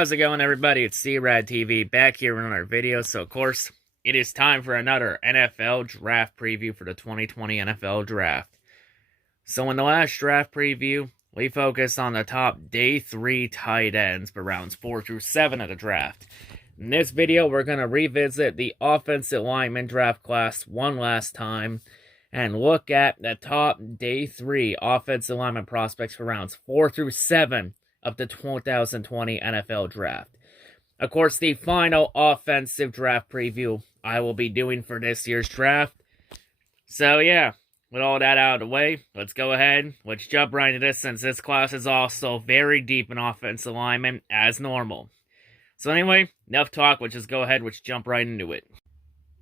How's it going, everybody? It's C-RadTV back here with another video. So, of course, it is time for another NFL draft preview for the 2020 NFL draft. So, in the last draft preview, we focused on the top day 3 tight ends for rounds 4 through 7 of the draft. In this video, we're going to revisit the offensive lineman draft class one last time and look at the top day 3 offensive lineman prospects for rounds 4 through 7 of the 2020 NFL Draft. Of course, the final offensive draft preview I will be doing for this year's draft. So yeah, with all that out of the way, let's go ahead. Let's jump right into this since this class is also very deep in offensive linemen as normal. So anyway, enough talk. Let's just go ahead. Let's jump right into it.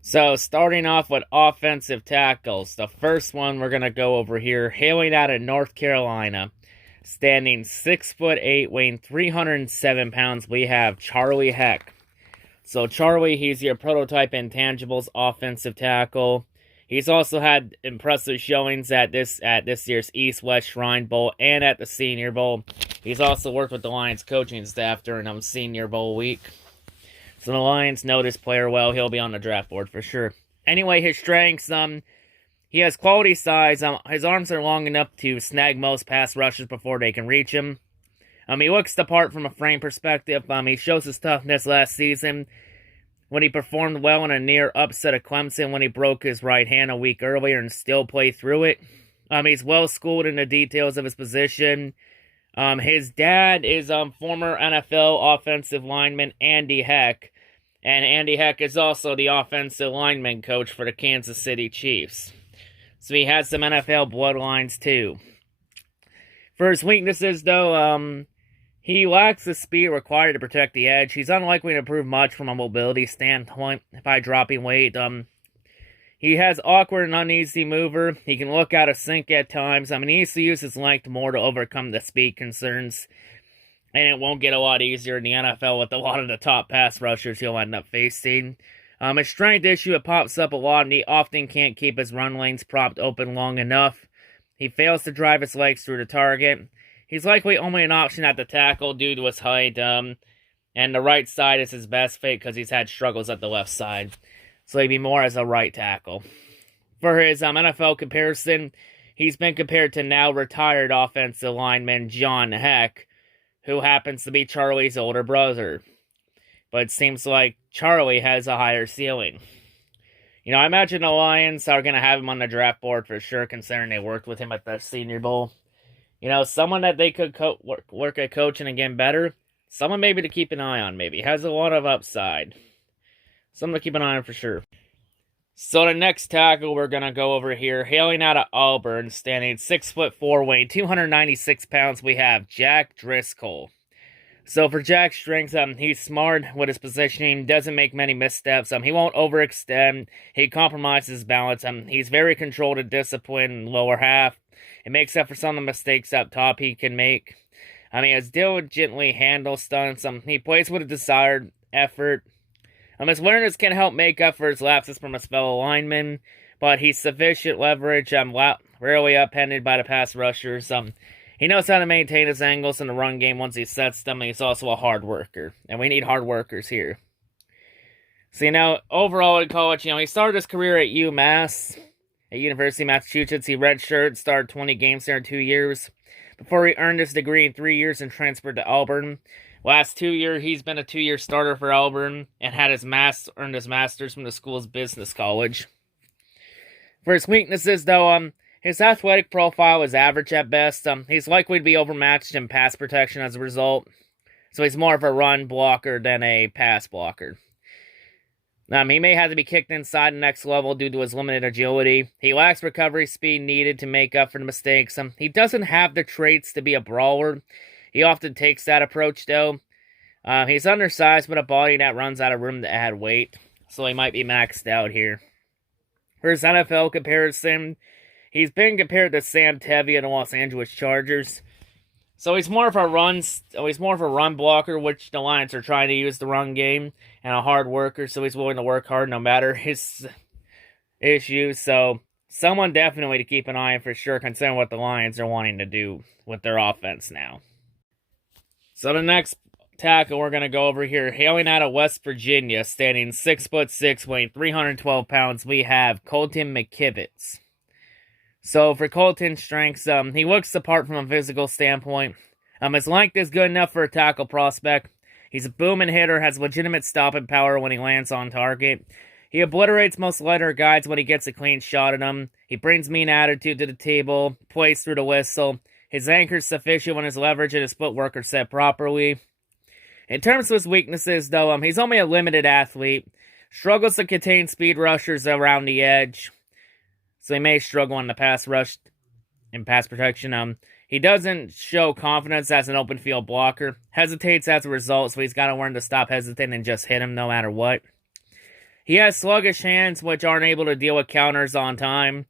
So starting off with offensive tackles, the first one we're going to go over here, hailing out of North Carolina. Standing 6'8", weighing 307 pounds, we have Charlie Heck. So Charlie, he's your prototype intangibles offensive tackle. He's also had impressive showings at this year's East-West Shrine Bowl and at the Senior Bowl. He's also worked with the Lions coaching staff during Senior Bowl week. So the Lions know this player well. He'll be on the draft board for sure. Anyway, his strengths, he has quality size. His arms are long enough to snag most pass rushers before they can reach him. He looks the part from a frame perspective. He shows his toughness last season when he performed well in a near upset of Clemson when he broke his right hand a week earlier and still played through it. He's well schooled in the details of his position. His dad is former NFL offensive lineman Andy Heck, and Andy Heck is also the offensive lineman coach for the Kansas City Chiefs. So he has some NFL bloodlines too. For his weaknesses, though, he lacks the speed required to protect the edge. He's unlikely to improve much from a mobility standpoint by dropping weight. He has awkward and uneasy mover. He can look out of sync at times. He needs to use his length more to overcome the speed concerns. And it won't get a lot easier in the NFL with a lot of the top pass rushers he'll end up facing. His strength issue, it pops up a lot, and he often can't keep his run lanes propped open long enough. He fails to drive his legs through the target. He's likely only an option at the tackle due to his height, and the right side is his best fit because he's had struggles at the left side. So he'd be more as a right tackle. For his NFL comparison, he's been compared to now retired offensive lineman John Heck, who happens to be Charlie's older brother. But it seems like Charlie has a higher ceiling. I imagine the Lions are going to have him on the draft board for sure, considering they worked with him at the Senior Bowl. Someone that they could work at coaching again better. Someone maybe to keep an eye on, maybe. Has a lot of upside. Someone to keep an eye on for sure. So the next tackle we're going to go over here, hailing out of Auburn, standing 6'4", weighing 296 pounds, we have Jack Driscoll. So for Jack's strengths, he's smart with his positioning, doesn't make many missteps, he won't overextend, he compromises balance, he's very controlled and disciplined in the lower half. It makes up for some of the mistakes up top he can make. He has diligently handled stunts, he plays with a desired effort. His awareness can help make up for his lapses from his fellow linemen, but he's sufficient leverage, rarely upended by the pass rushers. He knows how to maintain his angles in the run game once he sets them, and he's also a hard worker. And we need hard workers here. So, overall in college, he started his career at UMass, at University of Massachusetts. He redshirted, started 20 games there in 2 years, before he earned his degree in 3 years and transferred to Auburn. Last 2 years, he's been a 2-year starter for Auburn, and had earned his master's from the school's business college. For his weaknesses, though, his athletic profile is average at best. He's likely to be overmatched in pass protection as a result. So he's more of a run blocker than a pass blocker. He may have to be kicked inside the next level due to his limited agility. He lacks recovery speed needed to make up for the mistakes. He doesn't have the traits to be a brawler. He often takes that approach, though. He's undersized with a body that runs out of room to add weight. So he might be maxed out here. For his NFL comparison, he's been compared to Sam Tevi of the Los Angeles Chargers. So he's more of a run blocker, which the Lions are trying to use the run game, and a hard worker, so he's willing to work hard no matter his issues. So someone definitely to keep an eye on for sure, considering what the Lions are wanting to do with their offense now. So the next tackle we're going to go over here, hailing out of West Virginia, standing 6'6", weighing 312 pounds, we have Colton McKibben. So for Colton's strengths, he looks the part from a physical standpoint. His length is good enough for a tackle prospect. He's a booming hitter, has legitimate stopping power when he lands on target. He obliterates most lighter guys when he gets a clean shot at them. He brings mean attitude to the table, plays through the whistle. His anchor's sufficient when his leverage and his footwork are set properly. In terms of his weaknesses, though, he's only a limited athlete. Struggles to contain speed rushers around the edge. So he may struggle on the pass rush and pass protection. He doesn't show confidence as an open field blocker. Hesitates as a result, so he's got to learn to stop hesitating and just hit him no matter what. He has sluggish hands, which aren't able to deal with counters on time.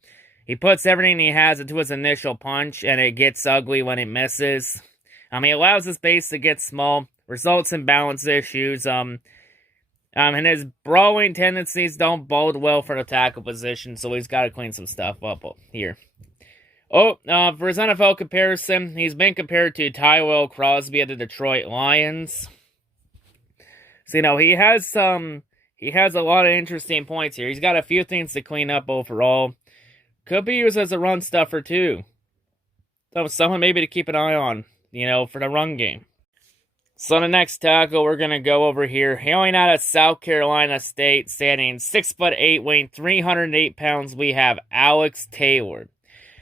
He puts everything he has into his initial punch, and it gets ugly when it misses. He allows his base to get small, results in balance issues. And his brawling tendencies don't bode well for the tackle position, so he's got to clean some stuff up here. For his NFL comparison, he's been compared to Tyrell Crosby of the Detroit Lions. So, he has a lot of interesting points here. He's got a few things to clean up overall. Could be used as a run stuffer, too. So, someone maybe to keep an eye on, for the run game. So, the next tackle we're going to go over here, hailing out of South Carolina State, standing 6'8", weighing 308 pounds, we have Alex Taylor.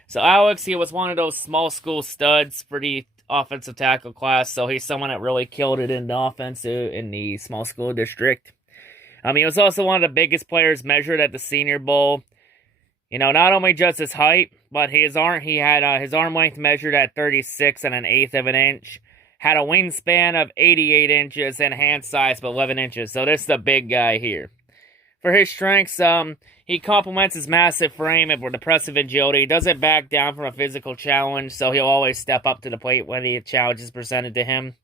So, Alex, he was one of those small school studs for the offensive tackle class, so he's someone that really killed it in the offense in the small school district. He was also one of the biggest players measured at the Senior Bowl. Not only just his height, but he had his arm length measured at 36 1/8 of an inch. Had a wingspan of 88 inches and hand size of 11 inches. So this is the big guy here. For his strengths, he complements his massive frame with impressive agility. He doesn't back down from a physical challenge, so he'll always step up to the plate when the challenge is presented to him.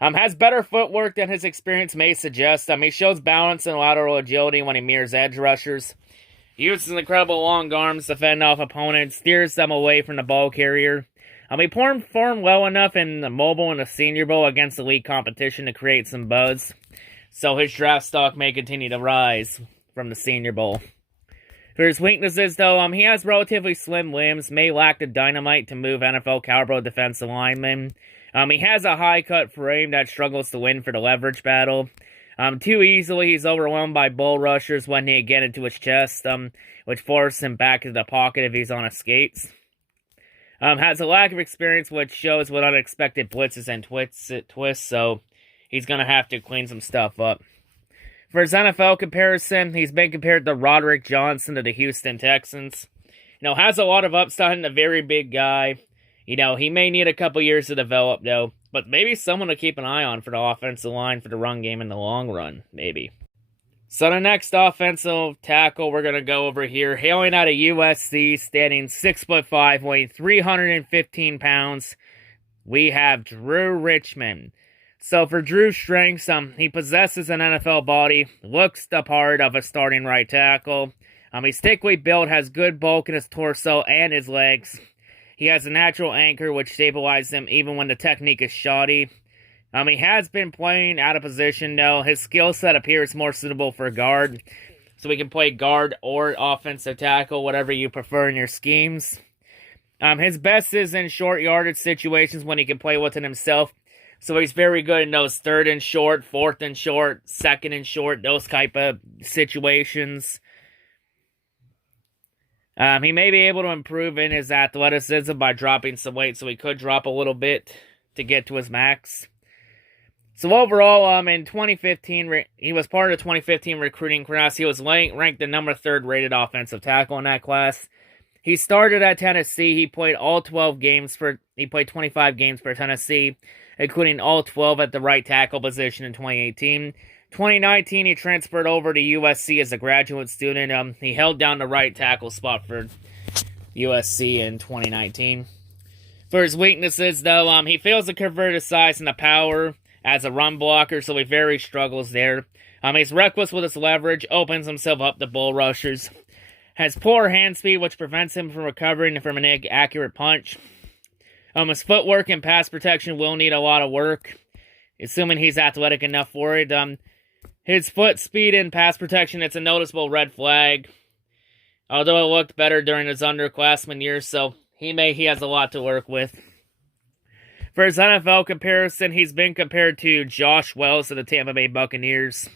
Has better footwork than his experience may suggest. He shows balance and lateral agility when he mirrors edge rushers. He uses incredible long arms to fend off opponents, steers them away from the ball carrier. He performed well enough in the Mobile and the Senior Bowl against elite competition to create some buzz. So his draft stock may continue to rise from the Senior Bowl. For his weaknesses, though, he has relatively slim limbs, may lack the dynamite to move NFL caliber defensive linemen. He has a high-cut frame that struggles to win for the leverage battle. Too easily, he's overwhelmed by bull rushers when they get into his chest, which forces him back into the pocket if he's on his skates. Has a lack of experience, which shows with unexpected blitzes and twists, so he's going to have to clean some stuff up. For his NFL comparison, he's been compared to Roderick Johnson of the Houston Texans. Has a lot of upside and a very big guy. He may need a couple years to develop, though, but maybe someone to keep an eye on for the offensive line for the run game in the long run, maybe. So the next offensive tackle we're going to go over here, hailing out of USC, standing 6'5", weighing 315 pounds, we have Drew Richmond. So for Drew's strengths, he possesses an NFL body, looks the part of a starting right tackle. He's thickly built, has good bulk in his torso and his legs. He has a natural anchor which stabilizes him even when the technique is shoddy. He has been playing out of position, though. His skill set appears more suitable for guard. So he can play guard or offensive tackle, whatever you prefer in your schemes. His best is in short yardage situations when he can play within himself. So he's very good in those 3rd and short, 4th and short, 2nd and short, those type of situations. He may be able to improve in his athleticism by dropping some weight, so he could drop a little bit to get to his max. So overall, in 2015, he was part of the 2015 recruiting class. He was ranked the number 3rd rated offensive tackle in that class. He started at Tennessee. He played 25 games for Tennessee, including all 12 at the right tackle position in 2018. 2019, he transferred over to USC as a graduate student. He held down the right tackle spot for USC in 2019. For his weaknesses, though, he fails to convert his size into power as a run blocker, so he very struggles there. He's reckless with his leverage, opens himself up to bull rushers. Has poor hand speed, which prevents him from recovering from an accurate punch. His footwork and pass protection will need a lot of work. assuming he's athletic enough for it. His foot speed and pass protection, it's a noticeable red flag. Although it looked better during his underclassmen years, so he has a lot to work with. For his NFL comparison, he's been compared to Josh Wells of the Tampa Bay Buccaneers.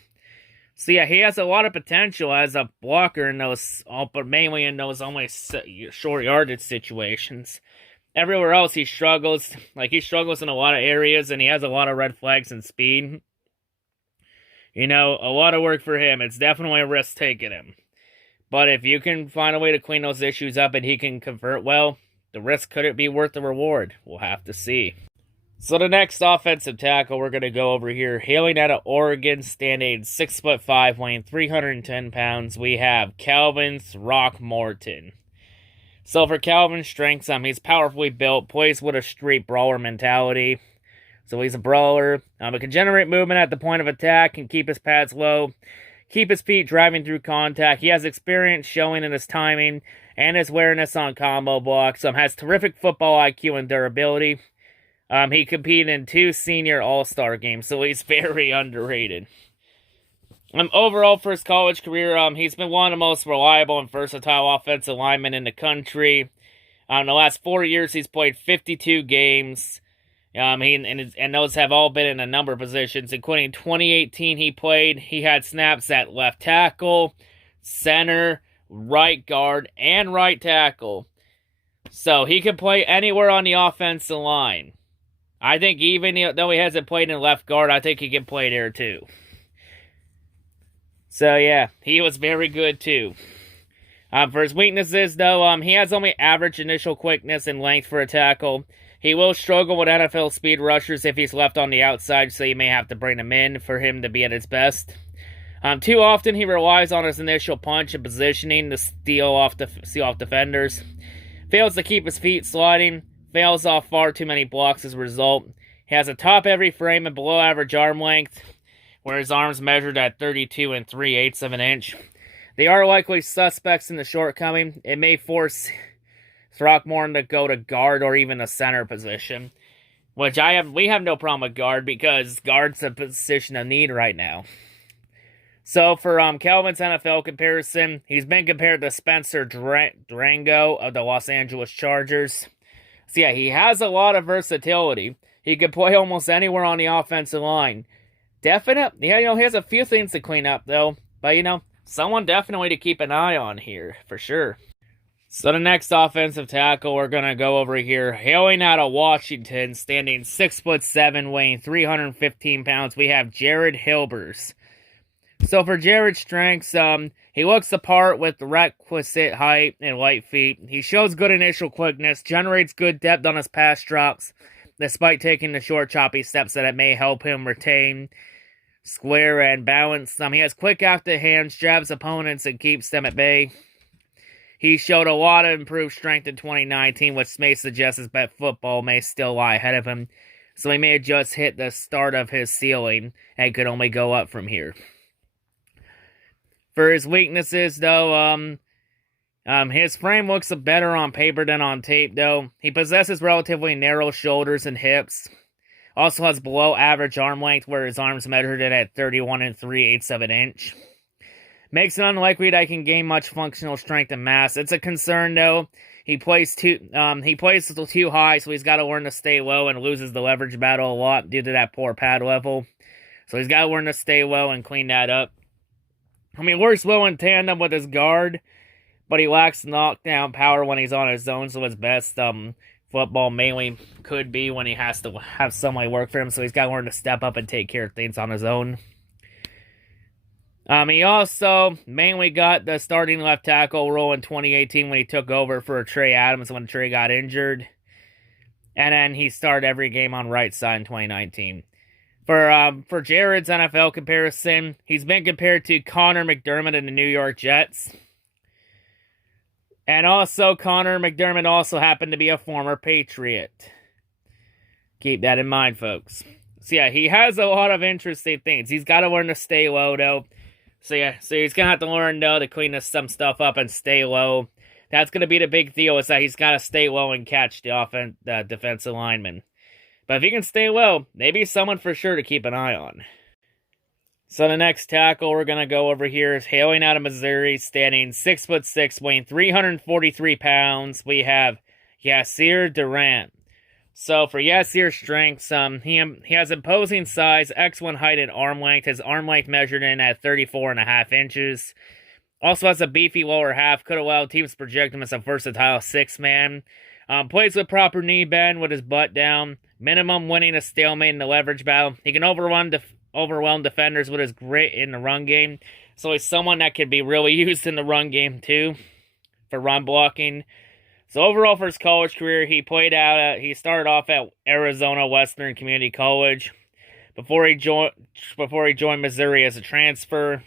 So yeah, he has a lot of potential as a blocker in those, but mainly in those almost short yardage situations. Everywhere else he struggles. He struggles in a lot of areas, and he has a lot of red flags and speed. You know, a lot of work for him. It's definitely a risk taking him. But if you can find a way to clean those issues up and he can convert well, the risk could it be worth the reward? We'll have to see. So the next offensive tackle we're going to go over here, hailing out of Oregon, standing 6'5", weighing 310 pounds, we have Kelvin Rock Morton. So for Kelvin's strengths, he's powerfully built, plays with a street brawler mentality. So he's a brawler. He can generate movement at the point of attack, can keep his pads low, keep his feet driving through contact. He has experience showing in his timing and his awareness on combo blocks. Has terrific football IQ and durability. He competed in 2 senior all-star games, so he's very underrated. Overall, for his college career, he's been one of the most reliable and versatile offensive linemen in the country. In the last 4 years, he's played 52 games. And those have all been in a number of positions, including 2018 he had snaps at left tackle, center, right guard, and right tackle. So he can play anywhere on the offensive line. I think even though he hasn't played in left guard, I think he can play there too. So yeah, he was very good too. For his weaknesses though, he has only average initial quickness and length for a tackle. He will struggle with NFL speed rushers if he's left on the outside, so you may have to bring him in for him to be at his best. Too often he relies on his initial punch and positioning to seal off defenders. Fails to keep his feet sliding. Fails off far too many blocks as a result. He has a top-heavy frame and below-average arm length, where his arms measured at 32 3/8 of an inch. They are likely suspects in the shortcoming. It may force Throckmorton to go to guard or even a center position, which we have no problem with guard because guard's a position of need right now. So for Kelvin's NFL comparison, he's been compared to Spencer Drango of the Los Angeles Chargers. So yeah, he has a lot of versatility. He can play almost anywhere on the offensive line. He has a few things to clean up though, but someone definitely to keep an eye on here for sure. So the next offensive tackle we're going to go over here, hailing out of Washington, standing 6'7", weighing 315 pounds, we have HillBurs. So for Jared's strengths, he looks the part with the requisite height and light feet. He shows good initial quickness, generates good depth on his pass drops, despite taking the short choppy steps that it may help him retain square and balance. He has quick after hands, jabs opponents, and keeps them at bay. He showed a lot of improved strength in 2019, which may suggest his best football may still lie ahead of him. So he may have just hit the start of his ceiling and could only go up from here. For his weaknesses, though, his frame looks better on paper than on tape, though. He possesses relatively narrow shoulders and hips. Also has below average arm length, where his arms measured it at 31 3/8 of an inch. Makes it unlikely that he can gain much functional strength and mass. It's a concern, though. He plays too high, so he's got to learn to stay low and loses the leverage battle a lot due to that poor pad level. So he's got to learn to stay low and clean that up. Works well in tandem with his guard, but he lacks knockdown power when he's on his own, so his best football mainly could be when he has to have somebody work for him, so he's got to learn to step up and take care of things on his own. He also mainly got the starting left tackle role in 2018 when he took over for Trey Adams when Trey got injured. And then he started every game on right side in 2019. For Jared's NFL comparison, he's been compared to Connor McDermott in the New York Jets. And also, Connor McDermott also happened to be a former Patriot. Keep that in mind, folks. So yeah, he has a lot of interesting things. He's got to learn to stay low, though. So he's going to have to learn, though, to clean some stuff up and stay low. That's going to be the big deal, is that he's got to stay low and catch the defensive lineman. But if he can stay well, maybe someone for sure to keep an eye on. So the next tackle we're going to go over here is hailing out of Missouri, standing 6'6", weighing 343 pounds. We have Yasir Durant. So for Yasir's strengths, he has imposing size, X1 height and arm length. His arm length measured in at 34.5 inches. Also has a beefy lower half. Could allow teams to project him as a versatile six-man. Plays with proper knee bend with his butt down. Minimum winning a stalemate in the leverage battle. He can overwhelm defenders with his grit in the run game. So he's someone that can be really used in the run game too, for run blocking. So overall for his college career, he started off at Arizona Western Community College before he joined Missouri as a transfer.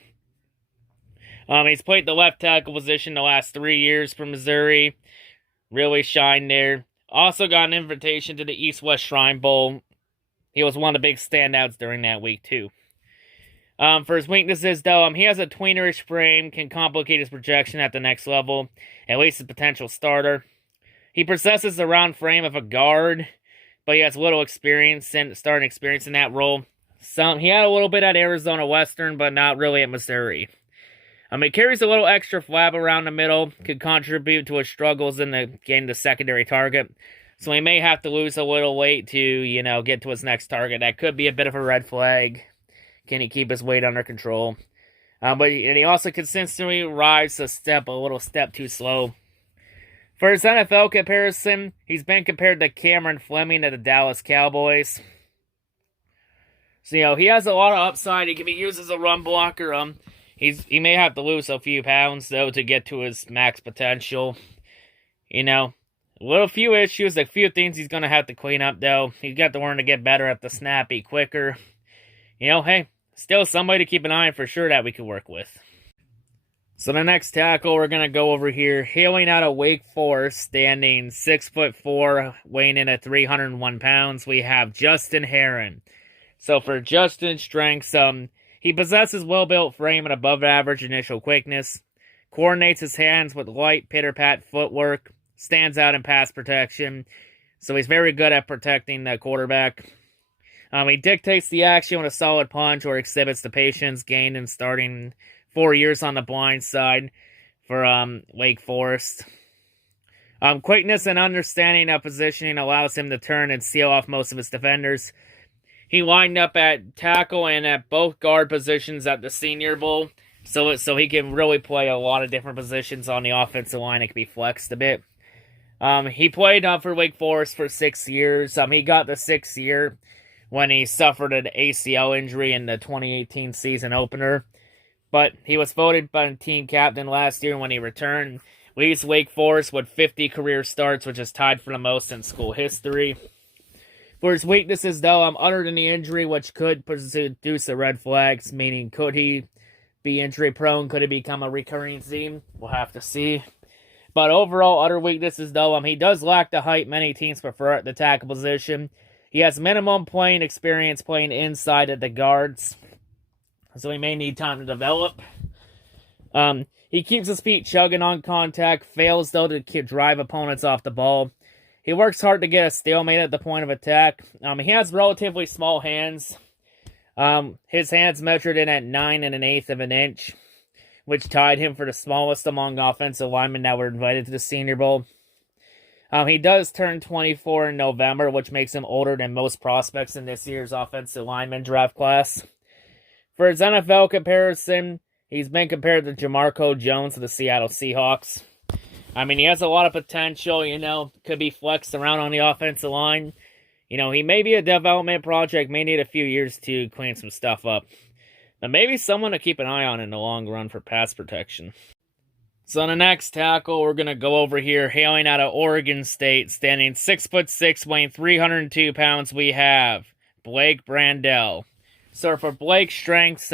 He's played the left tackle position the last 3 years for Missouri. Really shined there. Also got an invitation to the East-West Shrine Bowl. He was one of the big standouts during that week, too. For his weaknesses, though, he has a tweenerish frame, can complicate his projection at the next level, at least a potential starter. He possesses the round frame of a guard, but he has little starting experience in that role. He had a little bit at Arizona Western, but not really at Missouri. He carries a little extra flab around the middle, could contribute to his struggles in getting the secondary target. So he may have to lose a little weight to, get to his next target. That could be a bit of a red flag. Can he keep his weight under control? But he also consistently rides a little step too slow. For his NFL comparison, he's been compared to Cameron Fleming of the Dallas Cowboys. So, he has a lot of upside. He can be used as a run blocker. He may have to lose a few pounds, though, to get to his max potential. A few issues, a few things he's going to have to clean up, though. He's got to learn to get better at the snap, be quicker. Hey, still somebody to keep an eye on for sure that we can work with. So the next tackle we're going to go over here, hailing out of Wake Forest, standing 6'4", weighing in at 301 pounds, we have Justin Haren. So for Justin's strengths, he possesses well-built frame and above-average initial quickness, coordinates his hands with light pitter-pat footwork, stands out in pass protection, so he's very good at protecting the quarterback. He dictates the action with a solid punch or exhibits the patience gained in starting 4 years on the blind side for Wake Forest. Quickness and understanding of positioning allows him to turn and seal off most of his defenders. He lined up at tackle and at both guard positions at the Senior Bowl, so he can really play a lot of different positions on the offensive line. It can be flexed a bit. He played for Wake Forest for 6 years. He got the 6th year when he suffered an ACL injury in the 2018 season opener. But he was voted by the team captain last year when he returned. Leads Wake Forest with 50 career starts, which is tied for the most in school history. For his weaknesses, though, other than the injury, which could produce the red flags, meaning could he be injury prone? Could it become a recurring theme? We'll have to see. But overall, other weaknesses, though, he does lack the height many teams prefer at the tackle position. He has minimum playing experience playing inside at the guards, so he may need time to develop. He keeps his feet chugging on contact, fails, though, to drive opponents off the ball. He works hard to get a stalemate at the point of attack. He has relatively small hands. His hands measured in at 9 1/8 of an inch, which tied him for the smallest among offensive linemen that were invited to the Senior Bowl. He does turn 24 in November, which makes him older than most prospects in this year's offensive lineman draft class. For his NFL comparison, he's been compared to Jamarco Jones of the Seattle Seahawks. He has a lot of potential, could be flexed around on the offensive line. He may be a development project, may need a few years to clean some stuff up. But maybe someone to keep an eye on in the long run for pass protection. So the next tackle, we're going to go over here, hailing out of Oregon State, standing 6'6", weighing 302 pounds, we have Blake Brandell. So for Blake's strengths,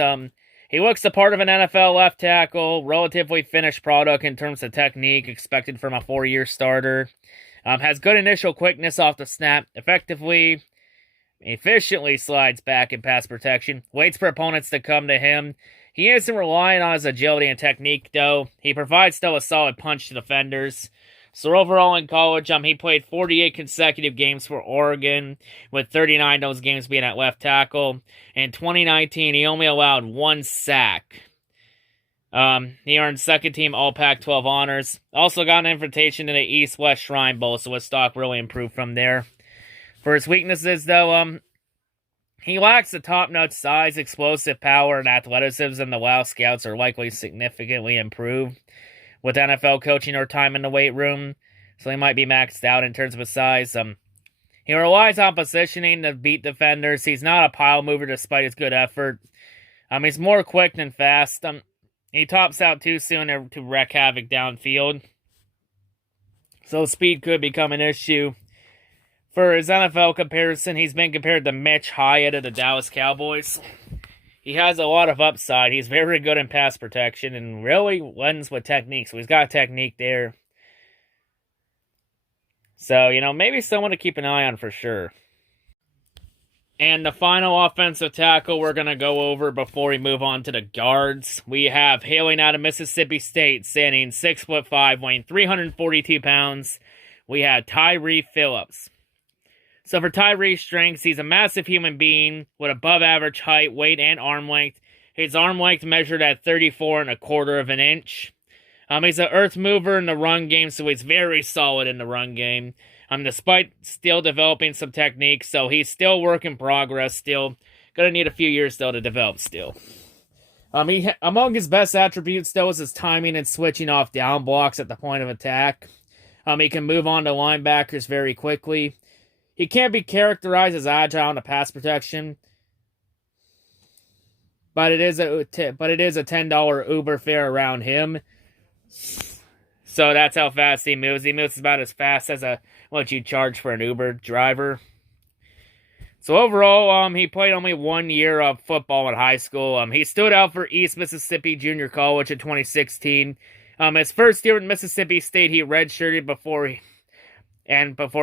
he looks the part of an NFL left tackle, relatively finished product in terms of technique expected from a 4-year starter. Has good initial quickness off the snap, efficiently slides back in pass protection, waits for opponents to come to him. He isn't relying on his agility and technique, though. He provides, still, a solid punch to defenders. So overall in college, he played 48 consecutive games for Oregon, with 39 of those games being at left tackle. In 2019, he only allowed 1 sack. He earned second team All Pac-12 honors. Also got an invitation to the East-West Shrine Bowl, so his stock really improved from there. For his weaknesses, though, he lacks the top-notch size, explosive power, and athleticism. The WOW scouts are likely significantly improved with NFL coaching or time in the weight room, so he might be maxed out in terms of his size. He relies on positioning to beat defenders. He's not a pile mover despite his good effort. He's more quick than fast. He tops out too soon to wreak havoc downfield, so speed could become an issue. For his NFL comparison, he's been compared to Mitch Hyatt of the Dallas Cowboys. He has a lot of upside. He's very good in pass protection and really lends with technique. So he's got technique there. So, maybe someone to keep an eye on for sure. And the final offensive tackle we're going to go over before we move on to the guards. We have hailing out of Mississippi State, standing 6'5", weighing 342 pounds. We have Tyree Phillips. So for Tyree's strengths, he's a massive human being with above average height, weight, and arm length. His arm length measured at 34.25 of an inch. He's an earth mover in the run game, so he's very solid in the run game. Despite still developing some techniques, so he's still work in progress. Still gonna need a few years still to develop. Still, among his best attributes though is his timing and switching off down blocks at the point of attack. He can move on to linebackers very quickly. He can't be characterized as agile in the pass protection, but it is a $10 Uber fare around him. So that's how fast he moves. He moves about as fast as what you charge for an Uber driver. So overall, he played only 1 year of football in high school. He stood out for East Mississippi Junior College in 2016. His first year at Mississippi State, he redshirted before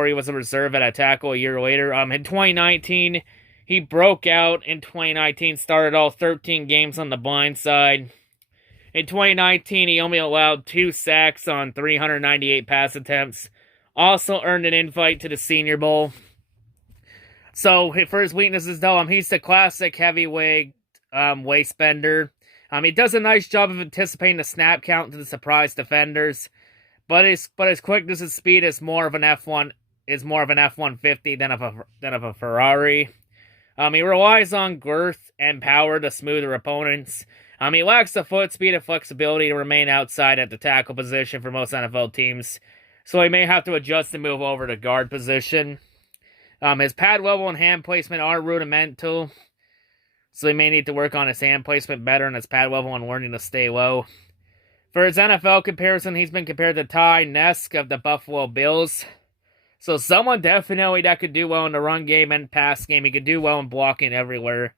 he was a reserve at a tackle a year later. In 2019, he broke out in 2019, started all 13 games on the blind side. In 2019, he only allowed 2 sacks on 398 pass attempts. Also earned an invite to the Senior Bowl. So, for his weaknesses, though, he's the classic heavyweight waist bender. He does a nice job of anticipating the snap count to the surprise defenders. But his quickness and speed is more of an F-150 than of a Ferrari. He relies on girth and power to smoother opponents. He lacks the foot speed and flexibility to remain outside at the tackle position for most NFL teams, so he may have to adjust and move over to guard position. His pad level and hand placement are rudimental, so he may need to work on his hand placement better and his pad level and learning to stay low. For his NFL comparison, he's been compared to Ty Nesk of the Buffalo Bills. So someone definitely that could do well in the run game and pass game. He could do well in blocking everywhere.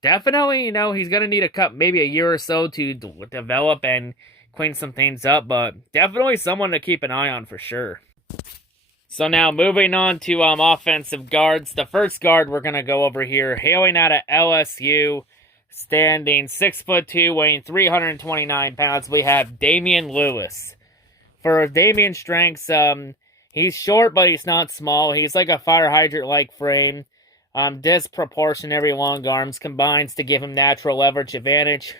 Definitely, he's going to need maybe a year or so to develop and clean some things up. But definitely someone to keep an eye on for sure. So now moving on to offensive guards. The first guard we're going to go over here, hailing out of LSU. Standing 6'2", weighing 329 pounds, we have Damian Lewis. For Damian's strengths, he's short, but he's not small. He's like a fire hydrant-like frame. Disproportionary long arms combines to give him natural leverage advantage.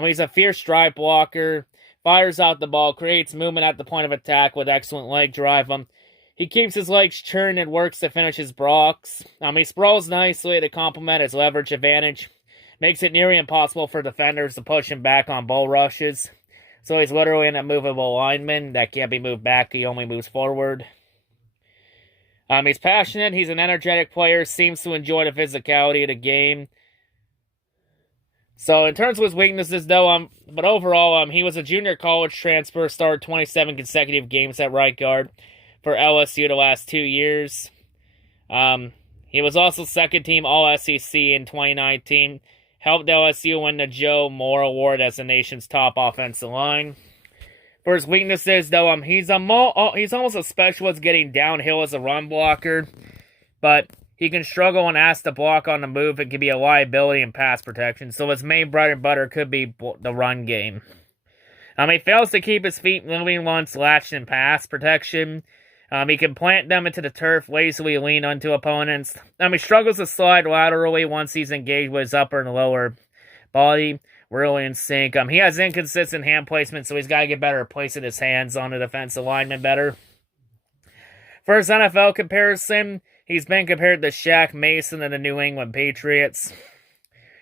He's a fierce stride blocker, fires out the ball, creates movement at the point of attack with excellent leg drive. He keeps his legs churned and works to finish his blocks. He sprawls nicely to complement his leverage advantage. Makes it nearly impossible for defenders to push him back on bull rushes. So he's literally an immovable lineman that can't be moved back. He only moves forward. He's passionate. He's an energetic player. Seems to enjoy the physicality of the game. So in terms of his weaknesses, though, but overall, he was a junior college transfer. Started 27 consecutive games at right guard for LSU the last 2 years. He was also second team All-SEC in 2019. Helped LSU win the Joe Moore Award as the nation's top offensive line. For his weaknesses, though, he's almost a specialist getting downhill as a run blocker, but he can struggle and ask to block on the move and can be a liability in pass protection. So his main bread and butter could be the run game. He fails to keep his feet moving once latched in pass protection. He can plant them into the turf, lazily lean onto opponents. He struggles to slide laterally once he's engaged with his upper and lower body. Really in sync. He has inconsistent hand placement, so he's got to get better at placing his hands on the defensive lineman better. For his NFL comparison, he's been compared to Shaq Mason of the New England Patriots.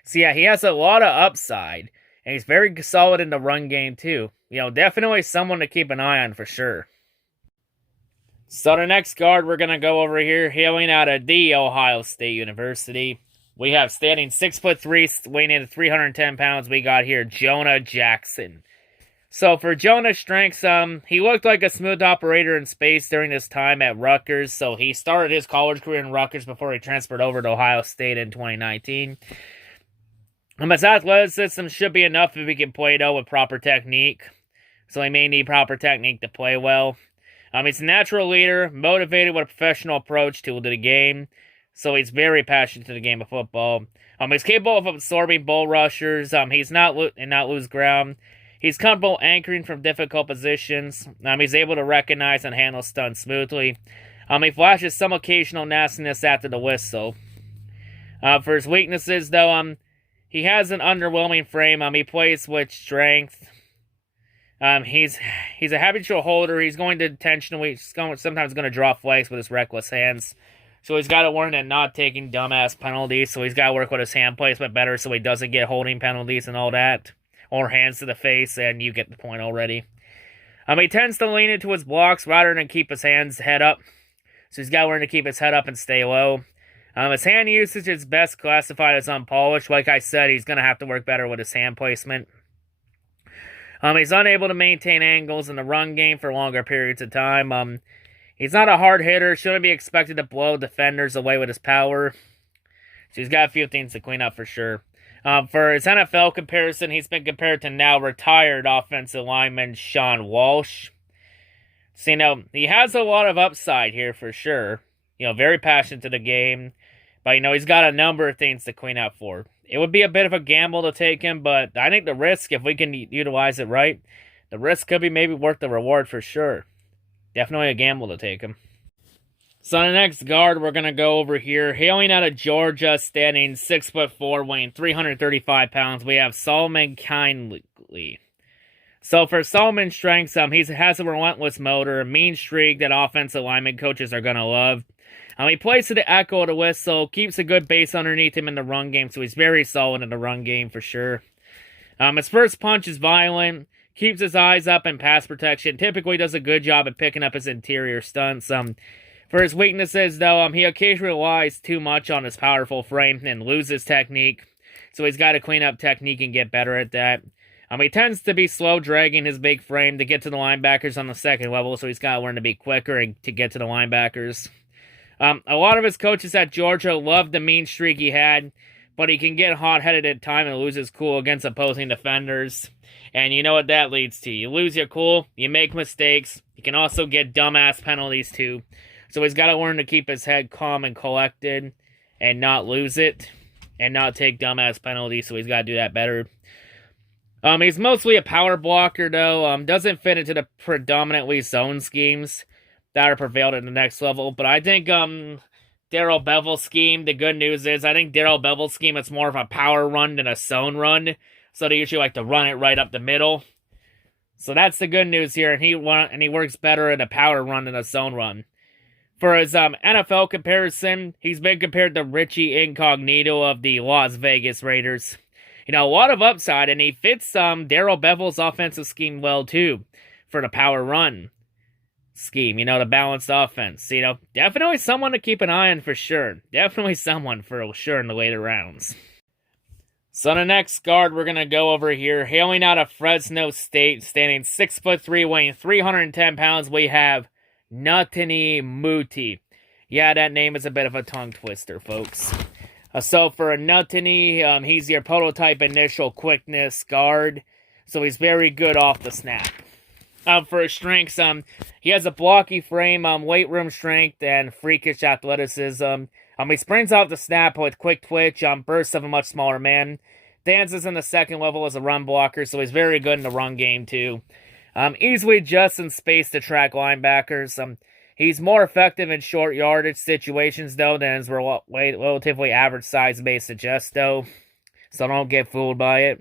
So yeah, he has a lot of upside, and he's very solid in the run game too. Definitely someone to keep an eye on for sure. So the next guard we're going to go over here, hailing out of The Ohio State University. We have standing 6'3", weighing in at 310 pounds. We got here Jonah Jackson. So for Jonah's strengths, he looked like a smooth operator in space during his time at Rutgers. So he started his college career in Rutgers before he transferred over to Ohio State in 2019. His athleticism should be enough if he can play though with proper technique. So he may need proper technique to play well. He's a natural leader, motivated with a professional approach to the game. So he's very passionate to the game of football. He's capable of absorbing bull rushers. He's not lose ground. He's comfortable anchoring from difficult positions. He's able to recognize and handle stunts smoothly. He flashes some occasional nastiness after the whistle. For his weaknesses, though, he has an underwhelming frame. He plays with strength. He's a habitual holder. He's going to intentionally, sometimes going to draw flags with his reckless hands. So he's got to learn at not taking dumbass penalties. So he's got to work with his hand placement better so he doesn't get holding penalties and all that. Or hands to the face, and you get the point already. He tends to lean into his blocks rather than keep his hands head up. So he's got to learn to keep his head up and stay low. His hand usage is best classified as unpolished. Like I said, he's going to have to work better with his hand placement. He's unable to maintain angles in the run game for longer periods of time. He's not a hard hitter. Shouldn't be expected to blow defenders away with his power. So he's got a few things to clean up for sure. For his NFL comparison, he's been compared to now retired offensive lineman Sean Walsh. So, he has a lot of upside here for sure. Very passionate to the game. But, he's got a number of things to clean up for. It would be a bit of a gamble to take him, but I think the risk, if we can utilize it right, the risk could be maybe worth the reward for sure. Definitely a gamble to take him. So the next guard we're going to go over here, hailing out of Georgia, standing 6'4", weighing 335 pounds, we have Solman Kindly. So for Solman's strengths, he has a relentless motor, a mean streak that offensive lineman coaches are going to love. He plays to the echo of the whistle, keeps a good base underneath him in the run game, so he's very solid in the run game for sure. His first punch is violent, keeps his eyes up in pass protection, typically does a good job at picking up his interior stunts. For his weaknesses, though, he occasionally relies too much on his powerful frame and loses technique. So he's got to clean up technique and get better at that. He tends to be slow dragging his big frame to get to the linebackers on the second level, so he's got to learn to be quicker and to get to the linebackers. A lot of his coaches at Georgia loved the mean streak he had, but he can get hot-headed at times and lose his cool against opposing defenders. And you know what that leads to. You lose your cool, you make mistakes, you can also get dumbass penalties too. So he's got to learn to keep his head calm and collected and not lose it and not take dumbass penalties, so he's got to do that better. He's mostly a power blocker, though. Doesn't fit into the predominantly zone schemes that are prevailed at the next level. But I think Darrell Bevel's scheme, the good news is I think Darrell Bevel's scheme is more of a power run than a zone run. So they usually like to run it right up the middle. So that's the good news here, and he works better in a power run than a zone run. For his NFL comparison, he's been compared to Richie Incognito of the Las Vegas Raiders. A lot of upside, and he fits Darrell Bevel's offensive scheme well, too, for the power run scheme, the balanced offense. Definitely someone to keep an eye on for sure. Definitely someone for sure in the later rounds. So the next guard we're going to go over here, hailing out of Fresno State, standing 6'3", weighing 310 pounds, we have Nutini Muti. Yeah, that name is a bit of a tongue twister, folks. So for a Nutini, he's your prototype initial quickness guard. So he's very good off the snap. For his strengths, he has a blocky frame, weight room strength, and freakish athleticism. He springs off the snap with quick twitch, bursts of a much smaller man. dances in the second level as a run blocker, so he's very good in the run game too. Easily adjusts in space to track linebackers. He's more effective in short yardage situations, though, than his relatively average size may suggest, though. So don't get fooled by it.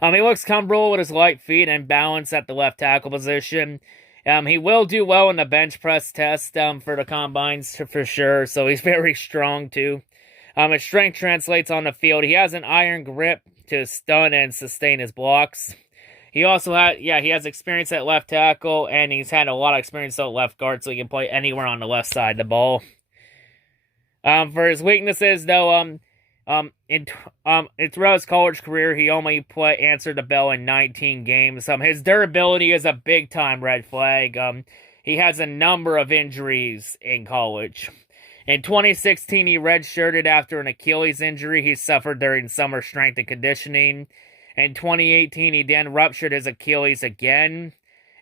He looks comfortable with his light feet and balance at the left tackle position. He will do well in the bench press test for the combines for sure, so he's very strong too. His strength translates on the field. He has an iron grip to stun and sustain his blocks. He also has experience at left tackle, and he's had a lot of experience at left guard, so he can play anywhere on the left side of the ball. For his weaknesses, though, throughout his college career, he only answered the bell in 19 games. His durability is a big-time red flag. He has a number of injuries in college. In 2016, he redshirted after an Achilles injury he suffered during summer strength and conditioning. In 2018, he then ruptured his Achilles again.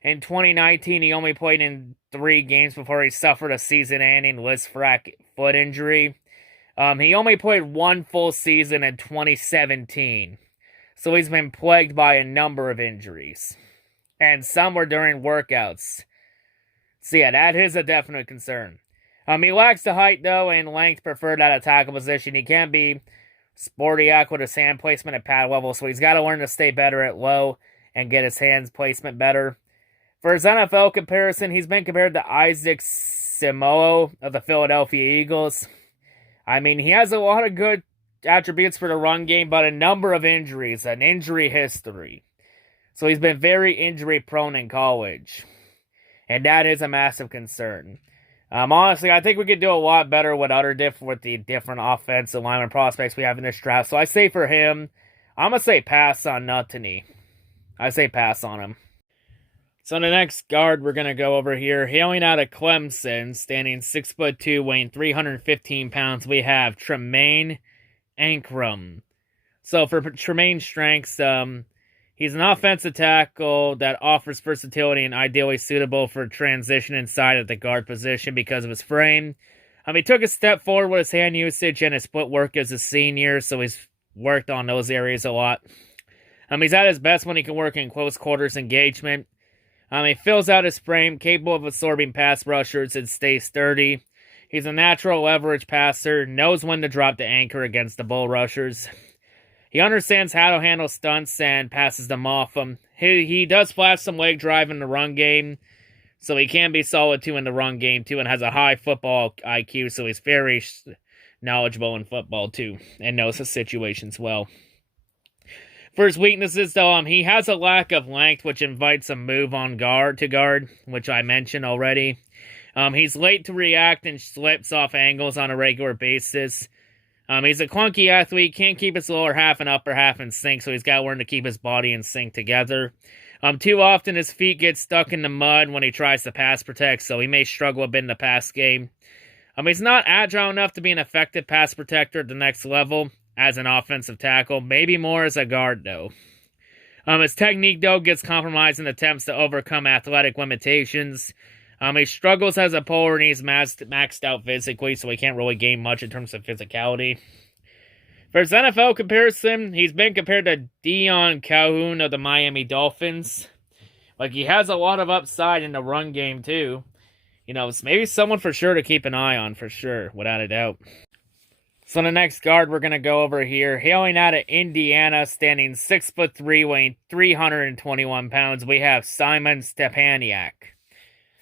In 2019, he only played in 3 games before he suffered a season-ending Lisfranc foot injury. He only played 1 full season in 2017. So he's been plagued by a number of injuries. And some were during workouts. So yeah, that is a definite concern. He lacks the height, though, and length preferred at a tackle position. He can be sporty-ack with his hand placement at pad level, so he's got to learn to stay better at low and get his hands placement better. For his NFL comparison, he's been compared to Isaac Seumalo of the Philadelphia Eagles. I mean, he has a lot of good attributes for the run game, but a number of injuries, an injury history. So he's been very injury-prone in college, and that is a massive concern. Honestly, I think we could do a lot better with the different offensive lineman prospects we have in this draft. So I say for him, I'm going to say pass on Nuttany. I say pass on him. So the next guard we're going to go over here, hailing out of Clemson, standing 6'2", weighing 315 pounds, we have Tremaine Edmunds. So for Tremaine's strengths, he's an offensive tackle that offers versatility and ideally suitable for transition inside of the guard position because of his frame. He took a step forward with his hand usage and his footwork as a senior, so he's worked on those areas a lot. He's at his best when he can work in close quarters engagement. He fills out his frame, capable of absorbing pass rushers and stays sturdy. He's a natural leverage passer, knows when to drop the anchor against the bull rushers. He understands how to handle stunts and passes them off. He does flash some leg drive in the run game, so he can be solid too in the run game too, and has a high football IQ, so he's very knowledgeable in football too, and knows his situations well. For his weaknesses, though, he has a lack of length, which invites a move on guard, which I mentioned already. He's late to react and slips off angles on a regular basis. He's a clunky athlete, can't keep his lower half and upper half in sync, so he's got to learn to keep his body in sync together. Too often his feet get stuck in the mud when he tries to pass protect, so he may struggle a bit in the pass game. He's not agile enough to be an effective pass protector at the next level as an offensive tackle, maybe more as a guard, though. His technique, though, gets compromised in attempts to overcome athletic limitations. He struggles as a puller and he's maxed out physically, so he can't really gain much in terms of physicality. For his NFL comparison, he's been compared to Deion Calhoun of the Miami Dolphins. He has a lot of upside in the run game, too. It's maybe someone for sure to keep an eye on, for sure, without a doubt. So the next guard we're going to go over here, hailing out of Indiana, standing 6'3", weighing 321 pounds, we have Simon Stepaniak.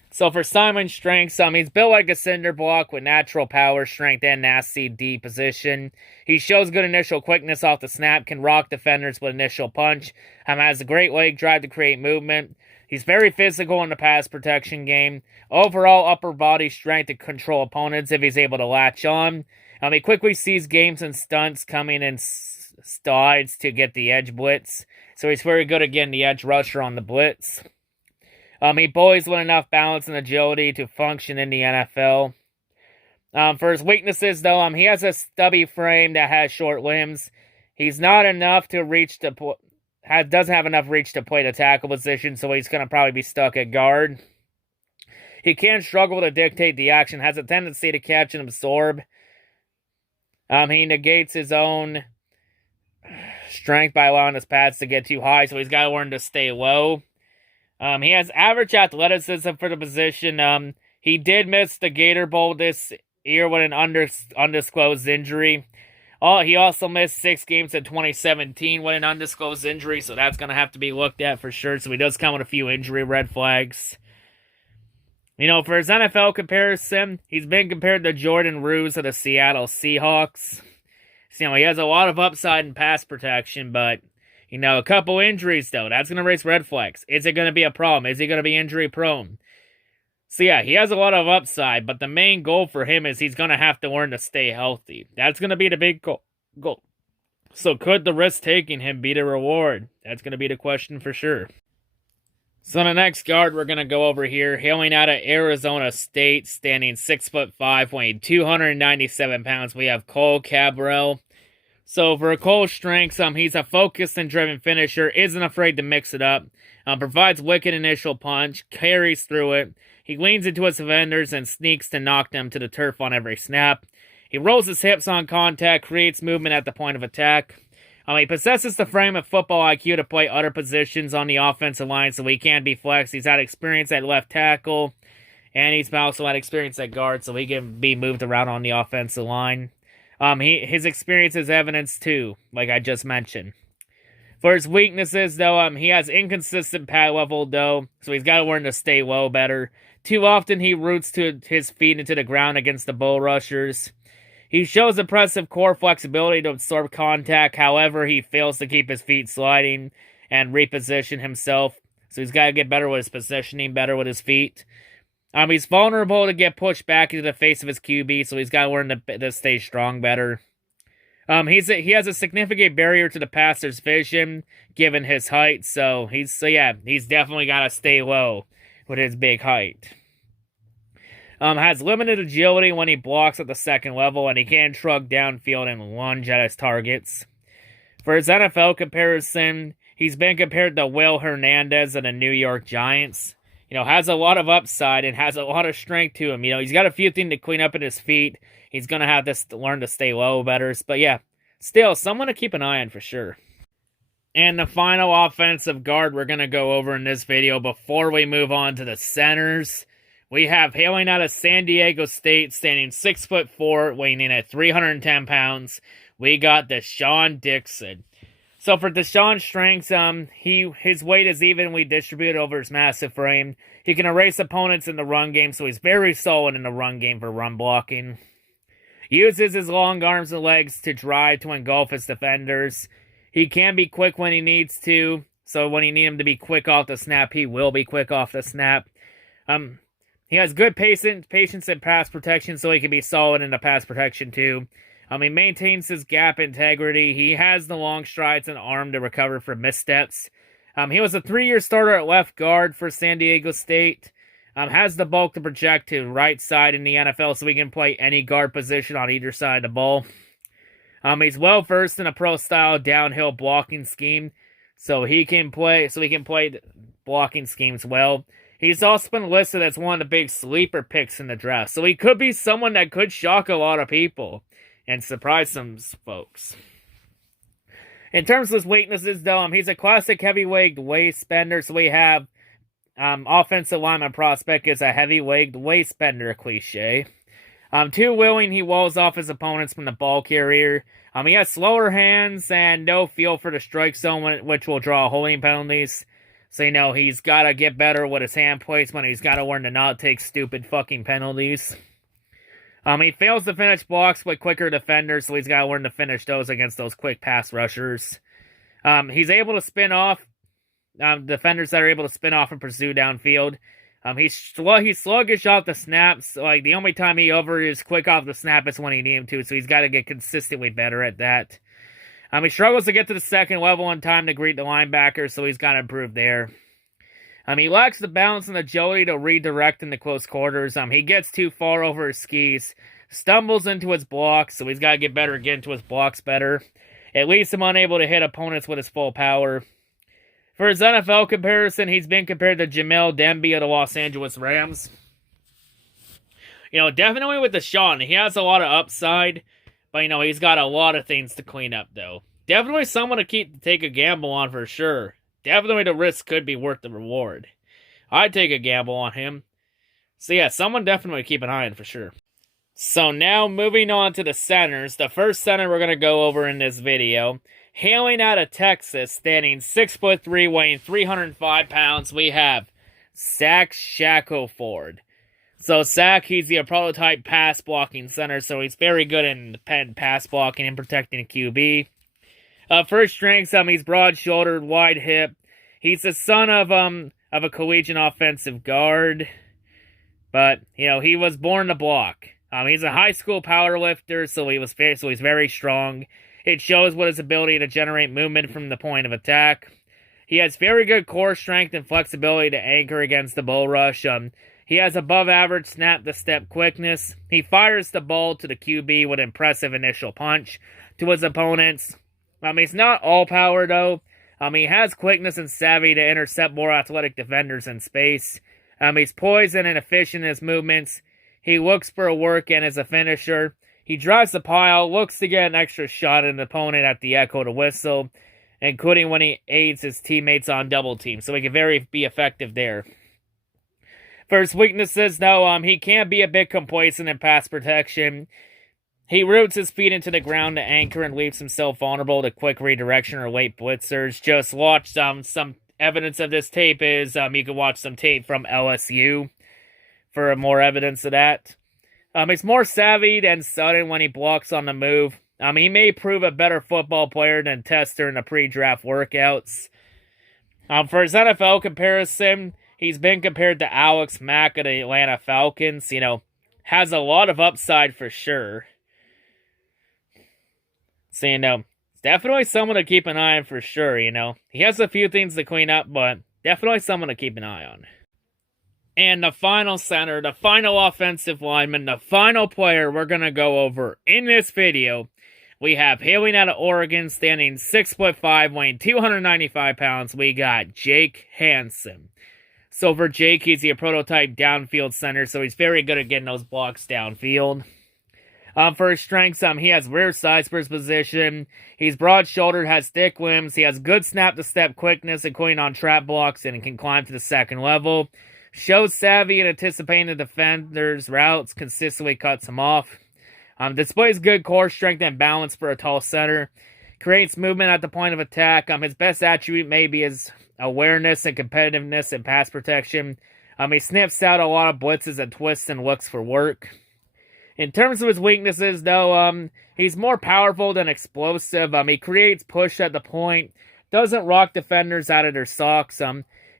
So for Simon's strengths, he's built like a cinder block with natural power, strength, and nasty D position. He shows good initial quickness off the snap, can rock defenders with initial punch, has a great leg drive to create movement. He's very physical in the pass protection game. Overall upper body strength to control opponents if he's able to latch on. He quickly sees games and stunts coming in strides to get the edge blitz. So he's very good at getting the edge rusher on the blitz. He bullies with enough balance and agility to function in the NFL. For his weaknesses, though, he has a stubby frame that has short limbs. He's not enough to reach doesn't have enough reach to play the tackle position, so he's going to probably be stuck at guard. He can struggle to dictate the action, has a tendency to catch and absorb. He negates his own strength by allowing his pads to get too high, so he's got to learn to stay low. He has average athleticism for the position. He did miss the Gator Bowl this year with an undisclosed injury. He also missed 6 games in 2017 with an undisclosed injury, so that's going to have to be looked at for sure. So he does come with a few injury red flags. For his NFL comparison, he's been compared to Jordan Ruse of the Seattle Seahawks. So, he has a lot of upside in pass protection, but, a couple injuries, though. That's going to raise red flags. Is it going to be a problem? Is he going to be injury prone? So, yeah, he has a lot of upside, but the main goal for him is he's going to have to learn to stay healthy. That's going to be the big goal. So, could the risk taking him be the reward? That's going to be the question for sure. So the next guard we're going to go over here, hailing out of Arizona State, standing 6'5", weighing 297 pounds, we have Cole Cabral. So for Cole's strengths, he's a focused and driven finisher, isn't afraid to mix it up, provides wicked initial punch, carries through it. He leans into his defenders and sneaks to knock them to the turf on every snap. He rolls his hips on contact, creates movement at the point of attack. He possesses the frame of football IQ to play other positions on the offensive line, so he can be flexed. He's had experience at left tackle, and he's also had experience at guard, so he can be moved around on the offensive line. His experience is evidence too, like I just mentioned. For his weaknesses, though, he has inconsistent pad level, though, so he's got to learn to stay low better. Too often, he roots to his feet into the ground against the bull rushers. He shows impressive core flexibility to absorb contact, however, he fails to keep his feet sliding and reposition himself. So he's got to get better with his positioning, better with his feet. He's vulnerable to get pushed back into the face of his QB, so he's got to learn to stay strong better. He has a significant barrier to the passer's vision, given his height, so he's definitely got to stay low with his big height. Has limited agility when he blocks at the second level, and he can shrug downfield and lunge at his targets. For his NFL comparison, he's been compared to Will Hernandez of the New York Giants. Has a lot of upside and has a lot of strength to him. He's got a few things to clean up at his feet. He's going to have to learn to stay low better. But yeah, still, someone to keep an eye on for sure. And the final offensive guard we're going to go over in this video before we move on to the centers. We have hailing out of San Diego State, standing 6'4", weighing in at 310 pounds. We got Shawn Dixon. So for Deshaun's strengths, his weight is evenly distributed over his massive frame. He can erase opponents in the run game, so he's very solid in the run game for run blocking. Uses his long arms and legs to drive to engulf his defenders. He can be quick when he needs to, so when you need him to be quick off the snap, he will be quick off the snap. He has good patience and pass protection, so he can be solid in the pass protection too. He maintains his gap integrity. He has the long strides and arm to recover from missteps. He was a 3-year starter at left guard for San Diego State. Has the bulk to project to right side in the NFL, so he can play any guard position on either side of the ball. He's well versed in a pro-style downhill blocking scheme, so he can play blocking schemes well. He's also been listed as one of the big sleeper picks in the draft, so he could be someone that could shock a lot of people and surprise some folks. In terms of his weaknesses, though, he's a classic heavyweight waist bender, so we have offensive lineman prospect is a heavyweight waist bender cliche. Too willing, he walls off his opponents from the ball carrier. He has slower hands and no feel for the strike zone, which will draw holding penalties. So, he's got to get better with his hand placement. He's got to learn to not take stupid fucking penalties. He fails to finish blocks with quicker defenders, so he's got to learn to finish those against those quick pass rushers. He's able to spin off. Defenders that are able to spin off and pursue downfield. He's sluggish off the snaps. So, the only time he is quick off the snap is when he needs him to, so he's got to get consistently better at that. He struggles to get to the second level in time to greet the linebacker, so he's got to improve there. He lacks the balance and agility to redirect in the close quarters. He gets too far over his skis, stumbles into his blocks, so he's got to get better at getting to his blocks better. It leaves him unable to hit opponents with his full power. For his NFL comparison, he's been compared to Jamel Demby of the Los Angeles Rams. Definitely with Deshaun, he has a lot of upside, but, he's got a lot of things to clean up, though. definitely someone to take a gamble on for sure. Definitely the risk could be worth the reward. I'd take a gamble on him. So yeah, someone definitely keep an eye on for sure. So now moving on to the centers. The first center we're going to go over in this video. Hailing out of Texas, standing 6'3", weighing 305 pounds, we have Shackelford. So Sack, he's the prototype pass blocking center, so he's very good in pass blocking and protecting QB. For his strengths, he's broad-shouldered, wide hip. He's the son of a collegiate offensive guard, but he was born to block. He's a high school power lifter, so he's very strong. It shows what his ability to generate movement from the point of attack. He has very good core strength and flexibility to anchor against the bull rush. He has above average snap-to-step quickness. He fires the ball to the QB with impressive initial punch to his opponents. He's not all power though. He has quickness and savvy to intercept more athletic defenders in space. He's poised and efficient in his movements. He looks for a work and is a finisher. He drives the pile, looks to get an extra shot at an opponent at the echo to whistle, including when he aids his teammates on double team, so he can be effective there. For his weaknesses, though, he can be a bit complacent in pass protection. He roots his feet into the ground to anchor and leaves himself vulnerable to quick redirection or late blitzers. Just watch some evidence of this tape is, you can watch some tape from LSU for more evidence of that. He's more savvy and sudden when he blocks on the move. He may prove a better football player than Tester in the pre-draft workouts. For his NFL comparison, he's been compared to Alex Mack of the Atlanta Falcons. Has a lot of upside for sure. So, definitely someone to keep an eye on for sure, He has a few things to clean up, but definitely someone to keep an eye on. And the final center, the final offensive lineman, the final player we're going to go over in this video, we have hailing out of Oregon, standing 6'5", weighing 295 pounds, we got Jake Hansen. So for Jake, he's the prototype downfield center, so he's very good at getting those blocks downfield. For his strengths, he has rear size for his position. He's broad-shouldered, has thick limbs. He has good snap-to-step quickness, including on trap blocks, and can climb to the second level. Shows savvy in anticipating the defender's routes, consistently cuts him off. Displays good core strength and balance for a tall center. Creates movement at the point of attack. His best attribute may be his awareness and competitiveness in pass protection. He sniffs out a lot of blitzes and twists and looks for work. In terms of his weaknesses, though, he's more powerful than explosive. He creates push at the point. Doesn't rock defenders out of their socks.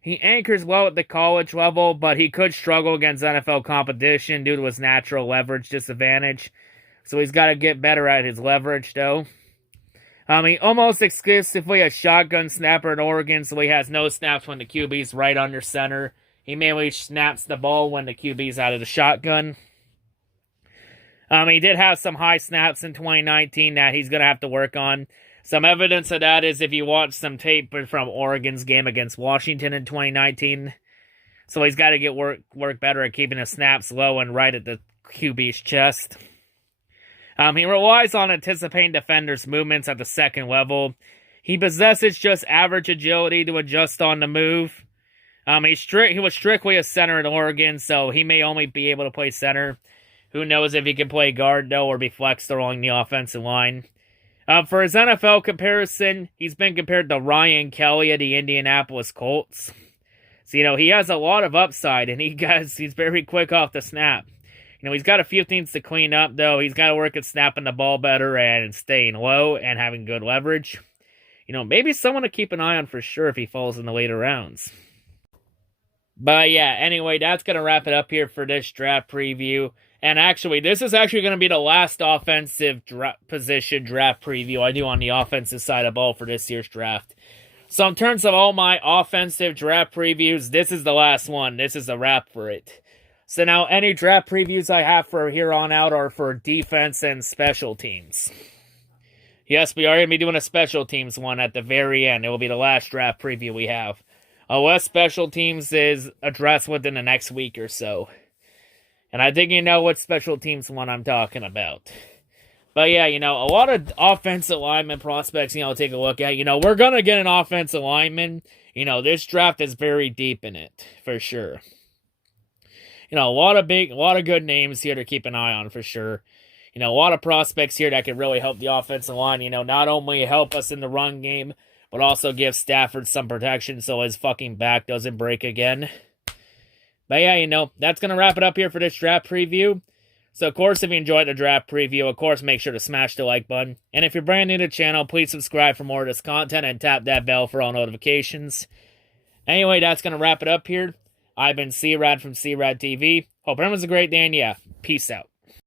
He anchors well at the college level, but he could struggle against NFL competition due to his natural leverage disadvantage. So he's got to get better at his leverage, though. He almost exclusively a shotgun snapper in Oregon, so he has no snaps when the QB's right under center. He mainly snaps the ball when the QB's out of the shotgun. He did have some high snaps in 2019 that he's going to have to work on. Some evidence of that is if you watch some tape from Oregon's game against Washington in 2019. So he's got to get work better at keeping his snaps low and right at the QB's chest. He relies on anticipating defenders' movements at the second level. He possesses just average agility to adjust on the move. He was strictly a center in Oregon, so he may only be able to play center. Who knows if he can play guard, though, or be flexed along the offensive line. For his NFL comparison, he's been compared to Ryan Kelly of the Indianapolis Colts. So, he has a lot of upside, and he's very quick off the snap. He's got a few things to clean up, though. He's got to work at snapping the ball better and staying low and having good leverage. Maybe someone to keep an eye on for sure if he falls in the later rounds. But yeah, anyway, that's going to wrap it up here for this draft preview. And actually, this is actually going to be the last offensive position draft preview I do on the offensive side of the ball for this year's draft. So in terms of all my offensive draft previews, this is the last one. This is a wrap for it. So now any draft previews I have for here on out are for defense and special teams. Yes, we are going to be doing a special teams one at the very end. It will be the last draft preview we have. Unless special teams is addressed within the next week or so. And I think you know what special teams one I'm talking about. But yeah, you know, a lot of offensive lineman prospects, you know, take a look at. You know, we're going to get an offensive lineman. You know, this draft is very deep in it, for sure. You know, a lot of good names here to keep an eye on, for sure. You know, a lot of prospects here that could really help the offensive line. You know, not only help us in the run game, but also give Stafford some protection so his fucking back doesn't break again. But yeah, you know, that's going to wrap it up here for this draft preview. So, of course, if you enjoyed the draft preview, of course, make sure to smash the like button. And if you're brand new to the channel, please subscribe for more of this content and tap that bell for all notifications. Anyway, that's going to wrap it up here. I've been C-Rad from C-RadTV. Hope everyone's a great day, and yeah, peace out.